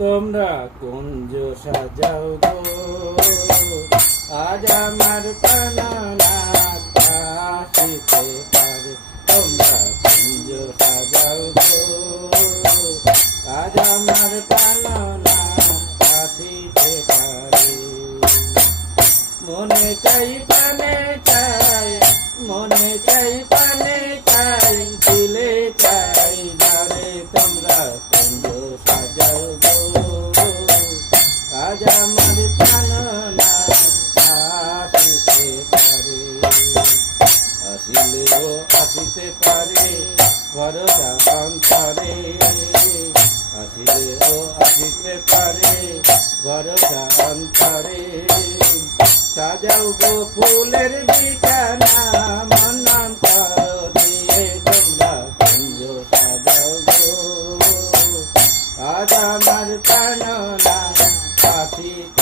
তোমরা কুঞ্জ সাজাও গো, আজ আমার প্রাণনাথ আসিতে পারে। তোমরা কুঞ্জ সাজাও গো, আজ আমার প্রাণনাথ আসিতে পারে। মনে চাই প্রাণে চাই, মনে চাই প্রাণে চাই, দিলে চাই যারে। তোমরা কুঞ্জ সাজাও গো, আজ আমার প্রাণনাথ আসিতে পারে। আসিলেও আসিতে পারে ভরসা অন্তরে, আসিলেও আসিতে পারে ভরসা অন্তরে। সাজাও গো ফুলের বিছানা মনান্তর দিয়ে, তোমরা কুঞ্জ সাজাও গো, আজ আমার প্রাণনাথ আসিতে